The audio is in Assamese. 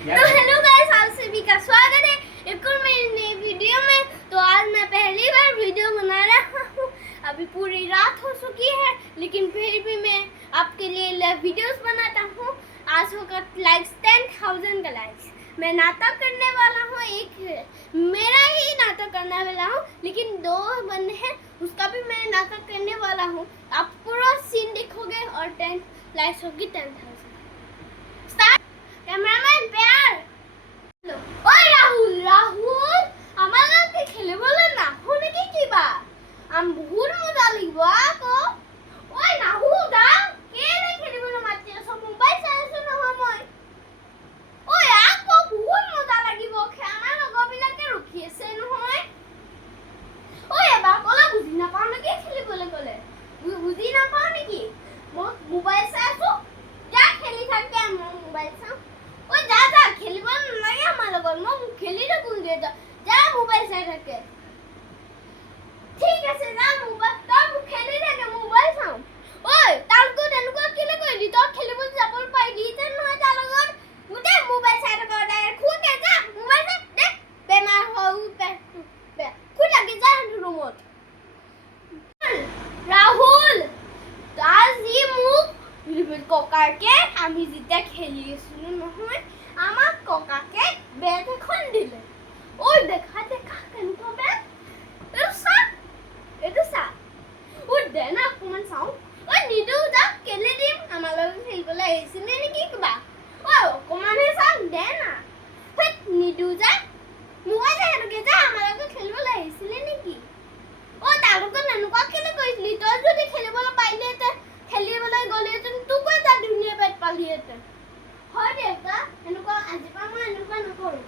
तो हेलो गाइस, आप सभी का स्वागत है एक और मेरी नई वीडियो में। तो आज मैं पहली बार वीडियो बना रहा हूँ। अभी पूरी रात हो चुकी है, लेकिन फिर भी मैं आपके लिए वीडियोस बनाता हूँ। आज होगा लाइक्स 10,000 का लाइक्स। मैं नाटक करने वाला हूँ, एक मेरा ही नाटक करने वाला हूँ, लेकिन दो बंदे हैं, उसका भी मैं नाटक करने वाला हूँ। आप पूरा सीन देखोगे और 10 लाइक्स होगी 10,000। स्टार्ट। कैमरामैन प्यार। ওই রাহুল রাহুল আমার লগে খেলিবলৈ নাহনে কি কিবা আম বহুত মজা লাগিব আকো ওই নাহু দা কেলে খেলিবলৈ মাতি আছ মোবাইল চাই আছো নহয় মই ওই আকো বহুত মজা লাগিব আমাৰ লগৰবিলাকে ৰখি আছে নহয় ওই এবাৰ কলা বুজি নাপাও নেকি খেলিবলৈ গলে বুজি নাপাও নেকি মই মোবাইল চাই আছো যা খেলি থাকে মই মোবাইল চাও ওই যা যা খেলিব নালাগে আমাৰ লগত মই খেলি থাকোঁগে যা মোবাইল চাই থাকে ঠিক আছে যা মোবাইল তই খেলি থাকে মোবাইল চাওঁ ঐ তাৰ লগত এনেকুৱা কেলে কৰিলি তই খেলিব যাব পাৰিলি যেন নহয় তাৰ লগত গোটেই মোবাইল চাই থাক খুকে যা মোবাইল চাই দে বেমাৰ হৈ খুলাকে যা ৰুমত ৰাহুল আজি মোক ককাকে আমি যেতিয়া খেলি আছিলো নহয় আমার ককাকে ব্যাগ এখন দিলে ওই দেখা দেখা কেনকো ব্যাগ এটা সা ওই দেন অকমান চাও ওই নিদু যা কেলে দিম আমার লগে খেলিবলৈ আহিছিলে নেকি কিবা ওই অকমানহে চাও দে না হেট নিদু যা মোবাইল চাই থাকে যা আমার লগে খেলিবলৈ আহিছিলে নেকি ও তাৰ লগত এনেকুৱা কেলে কৰিছিলি তই যদি খেলিবলৈ পাৰিলেহেঁতেন খেলিবলৈ গ'লেহেঁতেন তোকো এটা ধুনীয়া বেট পালিহেঁতেন হয় দেউতা এনেকুৱা আজিৰ পৰা মই এনেকুৱা নকৰোঁ